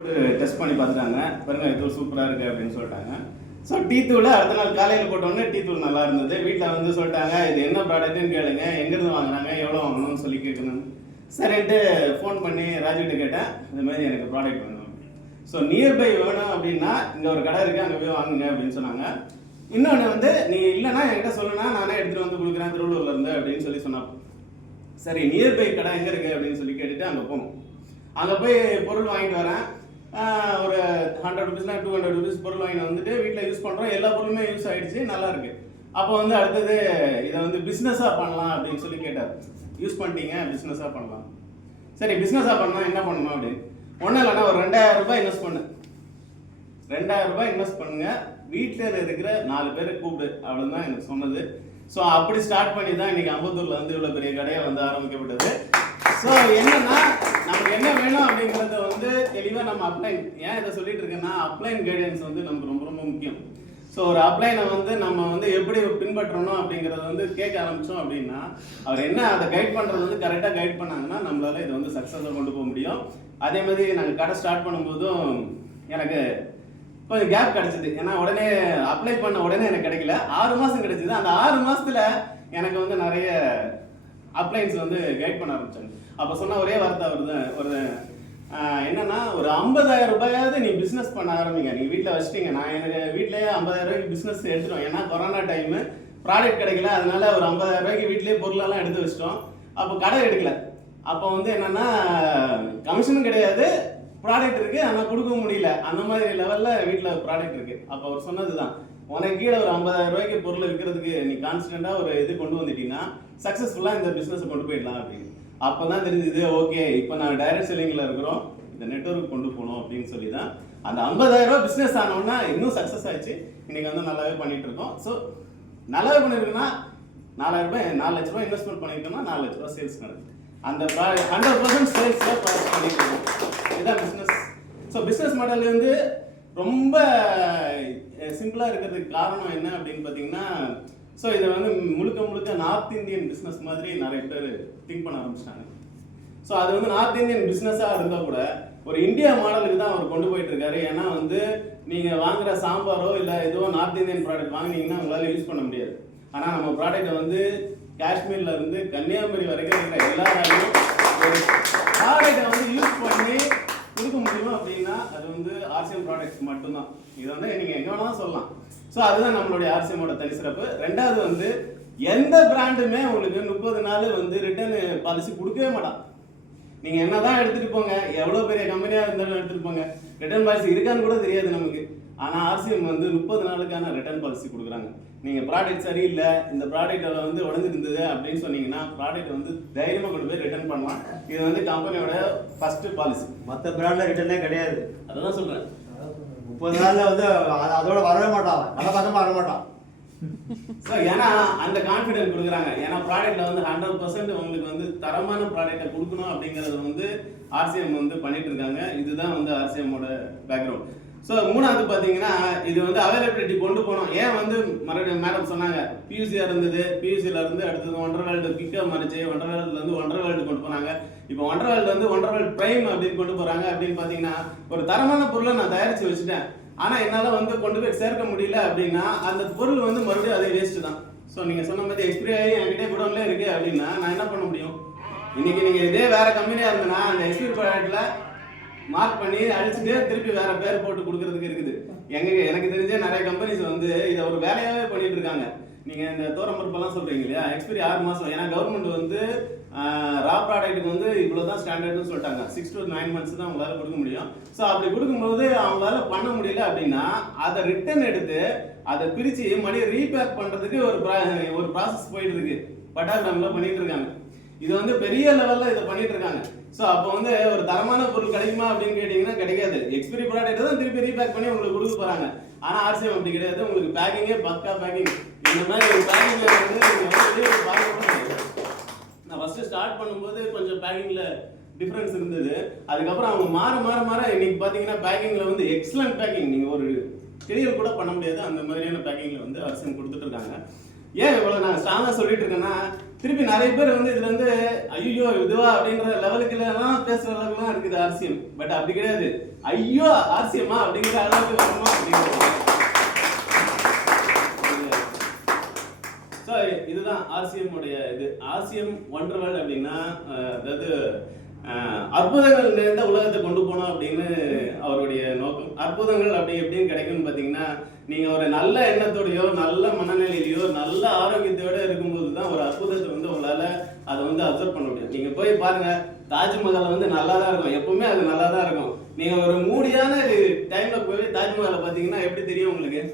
Test பண்ணி பார்த்துட்டாங்க. பாருங்க இது சூப்பராக இருக்குது அப்படின்னு சொல்லிட்டாங்க. ஸோ டீ தூளை அடுத்த நாள் காலையில் போட்டோன்னே டீ தூள் நல்லா இருந்தது. வீட்டில் வந்து சொல்லிட்டாங்க இது என்ன ப்ராடக்ட்டுன்னு கேளுங்க, எங்கேருந்து வாங்கினாங்க, எவ்வளோ வாங்கணும்னு சொல்லி கேட்கணும். சரின்ட்டு ஃபோன் பண்ணி ராஜுகிட்ட கேட்டேன், இந்த மாதிரி எனக்கு ப்ராடக்ட் வேணும். ஸோ நியர்பை வேணும் அப்படின்னா இங்கே ஒரு கடை இருக்குது, அங்கே போய் வாங்குங்க அப்படின்னு சொன்னாங்க. இன்னொன்று வந்து நீ இல்லைன்னா என்கிட்ட சொல்லுனா நானே எடுத்துகிட்டு வந்து கொடுக்குறேன் திருவள்ளூர்லேருந்து அப்படின்னு சொல்லி சொன்னாங்க. சரி நியர்பை கடை எங்கே இருக்குது அப்படின்னு சொல்லி கேட்டுட்டு அங்கே போகணும். அங்கே போய் பொருள் வாங்கிட்டு வரேன். ஒரு 100 rupees 200 rupees பொருள் வாங்கிட்டு வந்துட்டு வீட்டில் யூஸ் பண்ணுறோம். எல்லா பொருளுமே யூஸ் ஆகிடுச்சு, நல்லா இருக்கு. அப்போ வந்து அடுத்தது இதை வந்து பிஸ்னஸாக பண்ணலாம் அப்படின்னு சொல்லி கேட்டார். யூஸ் பண்ணிட்டீங்க, பிஸ்னஸாக பண்ணலாம். சரி பிஸ்னஸாக பண்ணலாம் என்ன பண்ணணும் அப்படின்னு. ஒன்றும் இல்லைன்னா ஒரு 2000 ரூபாய் இன்வெஸ்ட் பண்ணு. 2000 ரூபாய் இன்வெஸ்ட் பண்ணுங்க, வீட்டில் இருக்கிற 4 பேரை கூப்பிடு, அவ்வளோதான் எனக்கு சொன்னது. ஸோ அப்படி ஸ்டார்ட் பண்ணி தான் இன்னைக்கு அம்பத்தூரில் வந்து இவ்வளோ பெரிய கடையை வந்து ஆரம்பிக்கப்பட்டது. ஸோ என்னன்னா நமக்கு என்ன வேணும் அப்படிங்கிறத வந்து தெளிவாக நம்ம அப்ளைன், ஏன் இதை சொல்லிட்டு இருக்கேன்னா அப்ளைன் கைடன்ஸ் வந்து நமக்கு ரொம்ப ரொம்ப முக்கியம். ஸோ ஒரு அப்ளைனை வந்து நம்ம வந்து எப்படி பின்பற்றணும் அப்படிங்கிறத வந்து கேட்க ஆரம்பித்தோம் அப்படின்னா அவர் என்ன அதை கைட் பண்ணுறது வந்து கரெக்டாக கைட் பண்ணாங்கன்னா நம்மளால இதை வந்து சக்ஸஸாக கொண்டு போக முடியும். அதே மாதிரி நாங்கள் கடை ஸ்டார்ட் பண்ணும்போதும் எனக்கு கொஞ்சம் கேப் கிடச்சிது. ஏன்னா உடனே அப்ளை பண்ண உடனே எனக்கு கிடைக்கல, 6 மாதம் கிடைச்சிது. அந்த 6 மாதத்தில் எனக்கு வந்து நிறைய அப்ளைன்ஸ் வந்து கைட் பண்ண ஆரம்பிச்சாங்க. அப்போ சொன்ன ஒரே வார்த்தை ஒரு என்னன்னா ஒரு 50,000 ரூபாயாவது நீ பிஸ்னஸ் பண்ண ஆரம்பிங்க. நீங்கள் வீட்டில் வச்சிட்டீங்க, நான் எனக்கு வீட்டிலேயே 50,000 ரூபாய்க்கு பிஸ்னஸ் எடுத்துட்டோம். ஏன்னா கொரோனா டைமு ப்ராடக்ட் கிடைக்கல, அதனால ஒரு 50,000 ரூபாய்க்கு வீட்லேயே பொருளெல்லாம் எடுத்து வச்சிட்டோம். அப்போ கடை எடுக்கல. அப்போ வந்து என்னன்னா கமிஷனும் கிடையாது, ப்ராடக்ட் இருக்குது ஆனால் கொடுக்க முடியல, அந்த மாதிரி லெவலில் வீட்டில் ப்ராடக்ட் இருக்குது. அப்போ அவர் சொன்னது தான், உனக்கு கீழே ஒரு 50,000 ரூபாய்க்கு பொருள் விற்கிறதுக்கு நீ கான்ஸ்டண்ட்டாக ஒரு இது கொண்டு வந்துட்டீங்கன்னா சக்ஸஸ்ஃபுல்லாக இந்த பிஸ்னஸை கொண்டு போயிடலாம் அப்படின்னு. அப்போ தான் தெரிஞ்சுது ஓகே இப்போ நான் டைரக்ட் செல்லிங்கில் இருக்கிறோம், இந்த நெட்வொர்க் கொண்டு போகணும் அப்படின்னு சொல்லி தான் அந்த 50,000 ரூபா பிஸ்னஸ் ஆனோன்னா இன்னும் சக்ஸஸ் ஆயிடுச்சு. இன்றைக்கி வந்து நல்லாவே பண்ணிகிட்டு இருக்கோம். ஸோ நல்லாவே பண்ணியிருக்குன்னா 4,000 ரூபாய் 4 லட்ச ரூபாய் இன்வெஸ்ட்மெண்ட் பண்ணியிருக்கோம்னா 4 லட்ச ரூபா சேல்ஸ் நடக்குது. அந்த 100% சேல்ஸில் ப்ராடக்ட் பண்ணிட்டு இருக்கோம். இதுதான் பிஸ்னஸ். ஸோ பிஸ்னஸ் மாடல் வந்து ரொம்ப சிம்பிளாக இருக்கிறதுக்கு காரணம் என்ன அப்படின்னு பார்த்தீங்கன்னா, ஸோ இதை வந்து முழுக்க நார்த் இந்தியன் பிஸ்னஸ் மாதிரி நிறைய பேர் திங்க் பண்ண ஆரம்பிச்சிட்டாங்க. ஸோ அது வந்து நார்த் இந்தியன் பிஸ்னஸாக இருந்தால் கூட ஒரு இந்தியா மாடலுக்கு தான் அவர் கொண்டு போயிட்டு இருக்காரு. ஏன்னா வந்து நீங்கள் வாங்குற சாம்பாரோ இல்லை எதுவோ நார்த் இந்தியன் ப்ராடக்ட் வாங்கினீங்கன்னா உங்களால் யூஸ் பண்ண முடியாது. ஆனால் நம்ம ப்ராடக்ட்டை வந்து காஷ்மீர்ல இருந்து கன்னியாகுமரி வரைக்கும் இருக்கிற எல்லாராலையும் ஒரு ப்ராடக்டை வந்து யூஸ் பண்ணி கொடுக்க முடியும் அப்படின்னா அது வந்து ஆர்சிஎம் ப்ராடக்ட்ஸ் மட்டும்தான். இது வந்து நீங்கள் எங்கே வேணாலும் சொல்லலாம். ஸோ அதுதான் நம்மளுடைய ஆர்சிஎம்மோட தனி சிறப்பு. ரெண்டாவது வந்து எந்த பிராண்டுமே உங்களுக்கு 30 நாள் வந்து ரிட்டர்ன் பாலிசி கொடுக்கவே மாட்டான். நீங்கள் என்ன தான் எடுத்துகிட்டு போங்க, எவ்வளோ பெரிய கம்பெனியாக இருந்தாலும் எடுத்துகிட்டு போங்க, ரிட்டர்ன் பாலிசி இருக்கான்னு கூட தெரியாது நமக்கு. ஆனால் ஆர்சிஎம் வந்து 30 நாளுக்கான ரிட்டர்ன் பாலிசி கொடுக்குறாங்க. நீங்கள் ப்ராடக்ட் சரியில்லை, இந்த ப்ராடக்ட்டில் வந்து உடஞ்சிருந்தது அப்படின்னு சொன்னீங்கன்னா ப்ராடக்ட் வந்து தைரியமாக கொண்டு போய் ரிட்டர்ன் பண்ணலாம். இது வந்து கம்பெனியோட ஃபஸ்ட்டு பாலிசி. மற்ற பிராண்டில் ரிட்டர்னே கிடையாது. அதுதான் சொல்கிறேன், 30 நாளில் வந்து அதோட வரவே மாட்டான், நல்ல பக்கமாக வர மாட்டான். ஸோ ஏன்னா அந்த கான்ஃபிடென்ட் கொடுக்குறாங்க. ஏன்னா ப்ராடக்ட்டில் வந்து 100% உங்களுக்கு வந்து தரமான ப்ராடக்டை கொடுக்கணும் அப்படிங்கிறது வந்து ஆர்சிஎம் வந்து பண்ணிட்டு இருக்காங்க. இதுதான் வந்து ஆர்சிஎம்மோட பேக்ரவுண்ட். ஸோ மூணாவது பார்த்தீங்கன்னா இது வந்து அவைலபிலிட்டி கொண்டு போனோம். ஏன் வந்து மறுபடியும் மேடம் சொன்னாங்க பியூசியாக இருந்தது, பியூசியில் இருந்து அடுத்தது ஒண்டர்வேல்டு கிக்கப் மாறிச்சு, ஒண்டர்வேல்டுலேருந்து ஒண்டர்வேல்டு கொண்டு போனாங்க. இப்போ ஒண்டர்வேல்டு வந்து ஒண்டர்வேல்டு பிரைம் அப்படின்னு கொண்டு போகிறாங்க. அப்படின்னு பார்த்தீங்கன்னா ஒரு தரமான பொருளை நான் தயாரித்து வச்சுட்டேன், ஆனால் என்னால் வந்து கொண்டு போய் சேர்க்க முடியல அப்படின்னா அந்த பொருள் வந்து மறுபடியும் அதே வேஸ்ட்டு தான். ஸோ நீங்கள் சொன்ன மாதிரி எக்ஸ்பிரி ஆகி என்கிட்ட குடோன்லேயே இருக்குது அப்படின்னா நான் என்ன பண்ண முடியும்? இன்றைக்கி நீங்கள் இதே வேறு கம்பெனியாக இருந்தேன்னா அந்த எக்ஸ்பிரி ப்ராடக்ட்டில் மார்க் பண்ணி அழிச்சுட்டு திருப்பி வேற பேர் போட்டு கொடுக்கறதுக்கு இருக்குது. எனக்கு தெரிஞ்ச நிறைய கம்பெனிஸ் வந்து இதை ஒரு வேலையாகவே பண்ணிட்டு இருக்காங்க. நீங்கள் இந்த தோரம்பருப்பெல்லாம் சொல்கிறீங்க இல்லையா, எக்ஸ்பிரி 6 மாதம். ஏன்னா கவர்மெண்ட் வந்து ரா ப்ராடக்ட்டுக்கு வந்து இவ்வளோ தான் ஸ்டாண்டர்ட்னு சொல்லிட்டாங்க. 6 to 9 months தான் அவங்களால கொடுக்க முடியும். ஸோ அப்படி கொடுக்கும்போது அவங்களால பண்ண முடியல அப்படின்னா அதை ரிட்டர்ன் எடுத்து அதை பிரித்து மறுபடியும் ரீபேக் பண்ணுறதுக்கு ஒரு ப்ராசஸ் போயிட்டு இருக்கு. பட்டாகிராமில் பண்ணிட்டு இருக்காங்க. இது வந்து பெரிய லெவலில் இதை பண்ணிட்டு இருக்காங்க. ஸோ அப்போ வந்து ஒரு தரமான பொருள் கிடைக்குமா அப்படின்னு கேட்டிங்கன்னா கிடைக்காது. எக்ஸ்பிரி ப்ராடக்ட் தான் திருப்பி ரீபேக் பண்ணி உங்களுக்கு கொடுக்க போகிறாங்க. ஆனால் ஆர்சிஎம் அப்படி கிடையாது. உங்களுக்கு பேக்கிங்கே பக்கா பேக்கிங். இந்த மாதிரி ஒரு பேக்கிங்கில் வந்து நீங்கள் பார்க்க. நான் ஃபஸ்ட்டு ஸ்டார்ட் பண்ணும்போது கொஞ்சம் பேக்கிங்கில் டிஃப்ரென்ஸ் இருந்தது. அதுக்கப்புறம் அவங்க மாற இன்னைக்கு பார்த்தீங்கன்னா பேக்கிங்கில் வந்து எக்ஸலண்ட் பேக்கிங். நீங்கள் ஒரு கிளியர் கூட பண்ண முடியாது, அந்த மாதிரியான பேக்கிங்கில் வந்து ஆர்சிஎம் கொடுத்துட்டு இருக்காங்க. ஏன் இவ்வளோ நான் ஸ்ட்ராங்காக சொல்லிட்டு இருக்கேன்னா திருப்பி நிறைய பேர் வந்து இதுல வந்து ஐயோ இதுவா அப்படின்ற லெவலுக்கு எல்லாம் பேசுற அளவுக்குலாம் இருக்குது ஆர்சிஎம். பட் அப்படி கிடையாது. ஐயோ ஆர்சிஎம்மா அப்படிங்கிற அளவுக்கு வரணும் அப்படிங்கிறது. ஸோ இதுதான் ஆர்சிஎம் உடைய இது. ஆர்சிஎம் ஒண்டர் வேர்ல்ட் அப்படின்னா அதாவது அற்புதங்கள் நிறைந்த உலகத்தை கொண்டு போனோம் அப்படின்னு அவருடைய நோக்கம். அற்புதங்கள் அப்படி எப்படின்னு கிடைக்கும்னு பார்த்தீங்கன்னா, நீங்கள் ஒரு நல்ல எண்ணத்தோடையோ நல்ல மனநிலையிலையோ நல்ல ஆரோக்கியத்தோடு இருக்கும்போது தான் ஒரு அற்புதத்தை வந்து உங்களால் அதை வந்து அப்சர்வ் பண்ண முடியும். நீங்கள் போய் பாருங்கள், தாஜ்மஹால் வந்து நல்லா தான் இருக்கும், எப்பவுமே அது நல்லா தான் இருக்கும். நீங்கள் ஒரு மூடியான டைமில் போய் தாஜ்மஹாலை பார்த்தீங்கன்னா எப்படி தெரியும் உங்களுக்கு?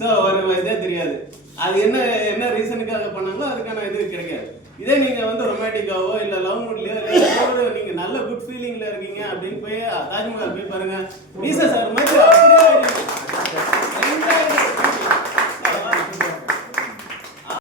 ஸோ ஒரு இதே தெரியாது. அது என்ன என்ன ரீசனுக்காக பண்ணாங்களோ அதுக்கான இது கிடைக்காது. இதே நீங்கள் வந்து ரொமான்டிக்காவோ இல்லை லவ் மூட்லையோ இல்லை நீங்கள் நல்ல குட் ஃபீலிங்கில் இருக்கீங்க அப்படின்னு போய் தாஜ்மஹால் போய் பாருங்கள், வீசா சார் மாதிரி